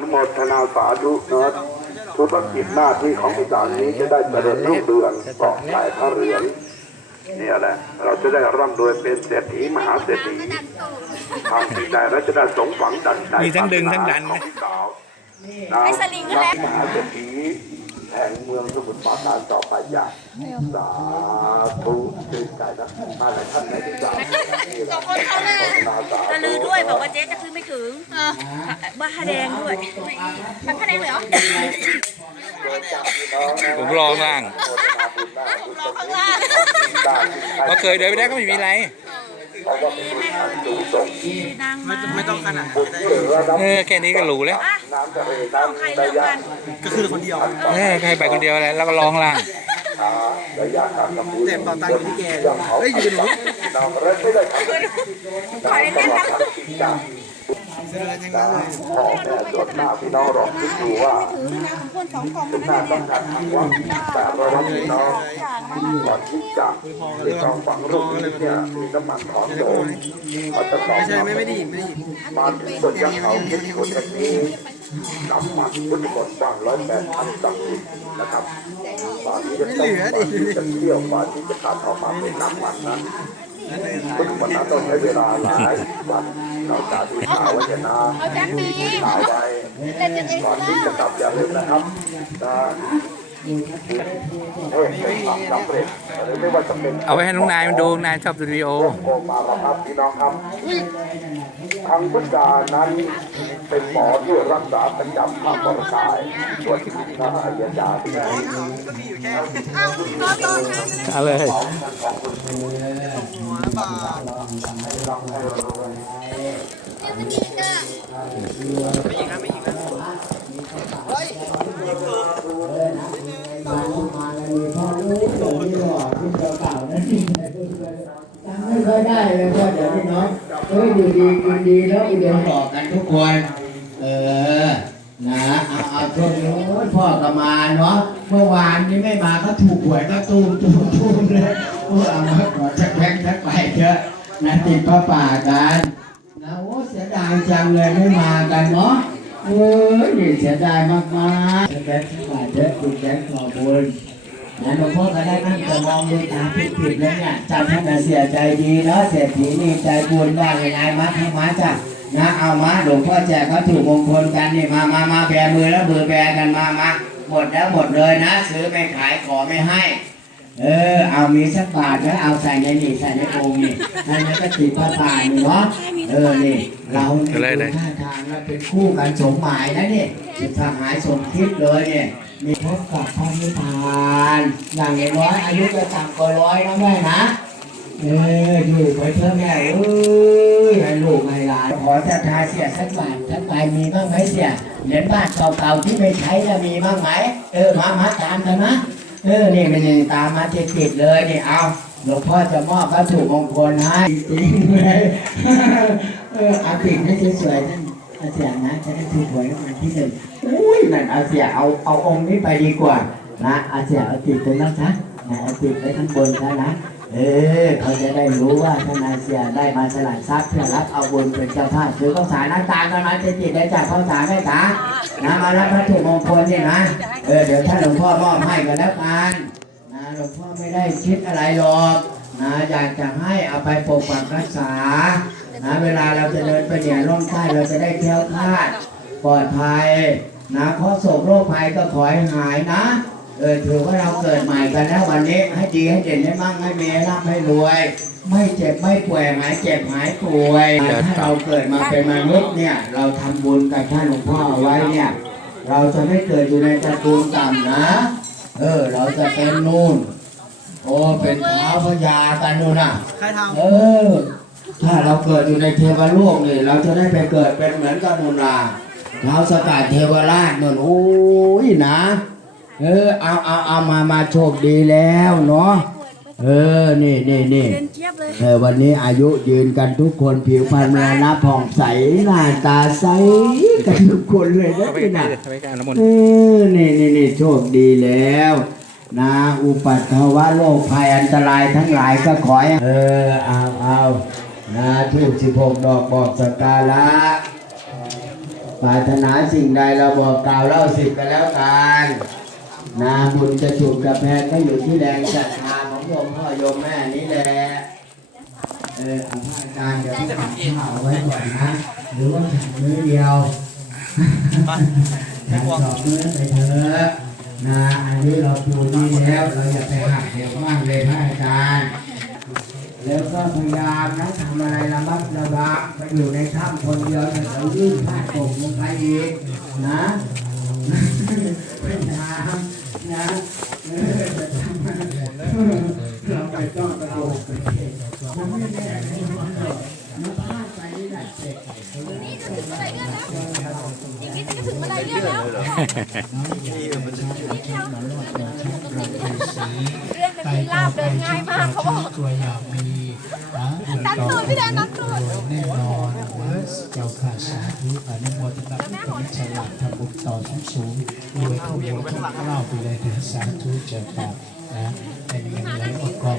นุโมทนาสาธุเนอะธุรกิจหน้าที่ของที่ต่างนี้จะได้เจริญรุ่งเรืองต่อสายพระเหรียญเนี่ยแหละ เราจะได้ร่ำรวยเป็นเศรษฐีมหาเศรษฐีทางสิ่งใดเราจะได้สมหวังดังใจมีทั้งดึงทั้งดันของพี่สาวนะให้สลิงขึ้นแล้วมหาเศรษฐี แห่งเมืองสมุทรปราการต่อไปอย่างสาธุชื่นใจนะมาหลายท่านในที่สามสองคนเขาน่ะจะลือด้วยบอกว่าเจ๊จะขึ้นไม่ถึงบ้าแดงด้วยมันคะแนนเลยเหรอผมรอข้างล่างผมรอข้างล่างเพราะเคยเดินไปได้ก็ไม่มีอะไร นางมาไม่ต้องขนาดเออแค่นี้ก็รู้แล้วอะน้ำทะเลต้องใครน้ำเลืระอกยะมันก็คือคนเดียว เออใครไปคนเดียวแล้วแล้วก็ร้องล่างช้าระยะการกำพูเต็มต่อตังค์ที่แกเฮ้ยอยู่กับหนูน้องเรนไม่ได้ทำขอเล่นๆนะ ทำจริงจังเสื้อทั้งนั้นเลยพ่อแม่ส่วนมากพี่น้องลองคิดดูว่าถือนะของคนสองกล่องเป็นหน้าต้องการทำว่าแต่เราว่าพี่น้องก่อนที่จะที่ต้องฝังลูกนี้เนี่ยมีน้ำมันหอมโดมมันจะต้องไม่ใช่ไม่ไม่ได้หยิบไม่ได้หยิบมาถึงบนยอดเขาคิดคนแบบนี้น้ำมันพุทธมนต์ว่างร้อยแปดพันสักสิบนะครับบางที่จะต้องบางที่จะเที่ยวบางที่จะขาดออกมาเป็นน้ำมันนั้นพุทธมนต์นั้นต้องใช้เวลาหลายวัน เราจะดูข่าวไว้จะนานเอาแจ็คปีข่าวไว้ก่อนที่จะกลับอย่าลืมนะครับนะเฮ้ยเป็นควาเอาไว้ให้น้องนายมันดูนายชอบสตูดิโอโกมาแล้วครับพี่น้องครับทางพุทธานั้นเป็นหมอที่รักษาประจำภาคบริกายส่วนทางอายาจารย์เอาเลย นี่ยเอาเลยไม่ค่อยได้เลยก็เดี๋ยวพี่น้องเฮ้ยอยู่ดีกินดีแล้วอุดมบอกันทุกคน เออ นะเอาเอาช่วงนี้พ่อก็มาเนาะ เมื่อวานนี้ไม่มาก็ถูกหวยก็ตูมตูมตูมเลยโอ้ยเอามาขอชักแพ็กชักไปเถอะนะติดพระป่ากัน นะโอ้เสียดายจังเลยไม่มากันเนาะเออนี่เสียดายมากๆชักแพ็กชักไปเถอะคุณแจ็คขอบคุณนะหลวงพ่อก็ได้นั่งจะมองดูตาผิดผิดๆแล้วเนี่ยจำท่านเสียใจดีเนาะเศรษฐีนี่ใจบุญว่ายังไงมาให้มาจ้ะนะเอามาหลวงพ่อแจกเขาถูกมงคลกันนี่มามามาแบมือแล้วมือแบกันมามาหมดแล้วหมดเลยนะ ซื้อไม่ขายขอไม่ให้ เออ เอามีสักบาทนะเอาใส่ในนี่ใส่ในโอ่งนี่นั่นแล้วก็ติดผ้าป่านี่เนาะเออนี่เราเนี่ยอะไรเลยดูท่าทางแล้วเป็นคู่กันสมหมายนะนี่สุดสหายสมคิดเลยเนี่ยมีพบกับพระนิพพานอย่างน้อยอายุจะต่ำกว่าร้อยนะแม่นะเอออยู่ไปเถอะแม่เอ้ยให้ลูกให้หลานขอจะทาเสียสักบาทสักใบมีบ้างไหมเสียเหรียญบาทเก่าๆที่ไม่ใช้แล้วมีบ้างไหมเออมามาตามกันนะ เออนี่มันยังตามมาติดๆเลยนี่เอาหลวงพ่อจะมอบวัตถุมงคลให้จริงเลยเออเอาปิดให้สวยๆนั่นอาเสียนะจะได้ถูกหวยรางวัลที่หนึ่งอุ้ยนั่นอาเสียเอาเอาองค์นี้ไปดีกว่านะอาเสียเอาติดตรงนั้นซะนะเอาติดไว้ข้างบนซะนะ เออเขาจะได้รู้ว่าท่านอาเซียได้มาสลัดทรัพย์เพื่อรับเอาบุญเป็นเจ้าภาพซื้อข้าวสารน้ำตาลก็นั้นจะติดได้จากข้าวสารไม่ตานะมารับวัตถุมงคลนี่นะเออเดี๋ยวท่านหลวงพ่อมอบให้กันแล้วกันนะหลวงพ่อไม่ได้คิดอะไรหรอกนะอยากจะให้เอาไปปกปักรักษานะเวลาเราจะเดินไปเหนี่ยร่องใต้เราจะได้แคล้วคลาดปลอดภัยนะข้อโศกโรคภัยก็ขอให้หายนะ เออถือว่าเราเกิดใหม่กันแล้ววันนี้ให้ดีให้เด่นให้มั่งให้มีให้ร่ำให้รวย ไม่เจ็บไม่ป่วยหายเจ็บหายป่วยถ้าเราเกิดมาเป็นมนุษย์เนี่ยเราทำบุญกับท่านหลวงพ่อเอาไว้เนี่ย เราจะไม่เกิดอยู่ในตระกูลต่ำนะ เออ เราจะเป็นนู่น โอ้เป็นเท้าพญากันนู่นน่ะใครทเออ ถ้าเราเกิดอยู่ในเทวโลกนี่เราจะได้ไปเกิดเป็นเหมือนกับนู่นน่ะเท้าสกัดเทวราชนู่นโอ้ยนะ เออเอาเอาเอามามาโชคดีแล้วเนาะเออนี่นี่นี่เดินเจี๊ยบเลยเออวันนี้อายุยืนกันทุกคนผิวพรรณมรณะผ่องใสหน้าตาใสกันทุกคนเลยนะเอาไปพี่ใกล้นะๆเอาไปใกล้น้ำมนต์เออนี่นี่นี่โชคดีแล้ว นะอุปัตถวะโรคภัยอันตรายทั้งหลายก็ขอให้เออเอาเอานะทูบสิบหกดอกบอกสกการะเอปรารถนาสิ่งใดเราบอกกล่าวเล่าสิบกันแล้วกัน นาบุญจะถูกกระแพงก็อยู่ที่แรงศรัทธาของโยมพ่อโยมแม่นี่แหละเออเอาระอาจารย์เดี๋ยวพี่สั่งข้าวเอาไว้ก่อนนะหรือว่าฉันมื้อเดียวฉันสองมื้อไปเถอะนะอันนี้เราปูนี่แล้วเราอย่าไปหักเดี๋ยวมากเลยพระอาจารย์แล้วก็พยายามนะทำอะไรระมัดระวังไปอยู่ในถ้ำคนเดียวเนี่ยเราลื่นพลาดตกลงไปอีกนะ พยายามนะเออจะทำอะไรเราไปต้องกระโดดไปเองมันไม่แน่ไม่รู้ว่ามันพลาดไปนี่แหละเจ็บอีกนิดจะถึงบันไดเลื่อนแล้วเลื่อนเป็นที่ลาบเดินง่ายมากเขาบอกตัวอย่างมีนะดันตูดพี่แดนดันตูดแน่นอนนะเจ้าข้าสาธุอนุโมทนาบุญฉลาดทำบุญต่อสูงสูงรวยทุกหัวทุกเล่าไปเลยเถิดสาธุเจ้าค่ะนะเป็นเงินไหลออกกอง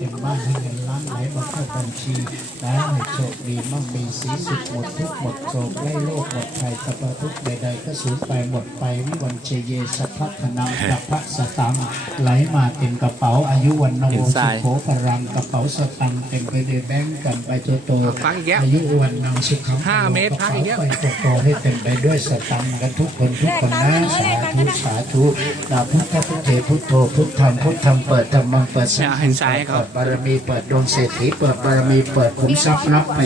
เต็มบ้านให้เงินล้านไหลมาเข้าบัญชีนะให้โชคดีมั่งมีสีสุขหมดทุกข์หมดโศกไล่โรคหมดภัยตะปะทุกข์ใดๆก็สูญไปหมดไปวิวันเชเยสัพพะธนังกับพระสตังค์ไหลมาเต็มกระเป๋าอายุวันโนเห็นทสุรายโขพลังกระเป๋าสตังค์เต็มไปด้วยแบงก์กันไปโตๆพักอีกแล้วอายุวันนางสุขังห้าเมตรพักอีกแล้วไปโตๆให้เต็มไปด้วยสตังค์กันทุกคนทุกคนนะสาธุสาธุนาพุทธพุทธเถพุทโธพุทธธรรมพุทธธรรมเปิดธรรมังเปิดสังเนี่ยเห็นซ้ายเขาเปิดบารมีเปิดดวงเศรษฐีเปิดบารมีเปิดขุมทรัพย์รับไป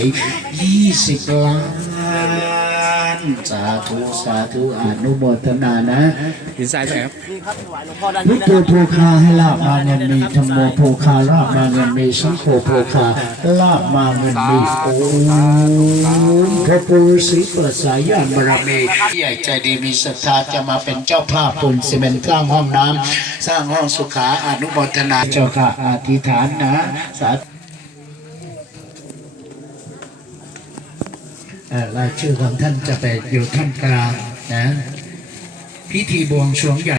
ยี่สิบล้าน สาธุสาธุอนุโมทนานะหินทรายไปไหนครับพุทโธโภคาให้ลาบมาเงินมีธรรมโมโภคาลาบมาเงินมีสังโฆโภคาลาบมาเงินมีโอ้พระปูฤาษีเปิดสายญาณบารมีใหญ่ใจดีมีศรัทธาจะมาเป็นเจ้าภาพปูนซีเมนต์สร้างห้องน้ำสร้างห้องสุขาอนุโมทนาเจ้าค่ะอธิษฐานนะสาธุเอ่อ รายชื่อของท่านจะไปอยู่ท่ามกลางนะพิธีบวงสรวงใหญ่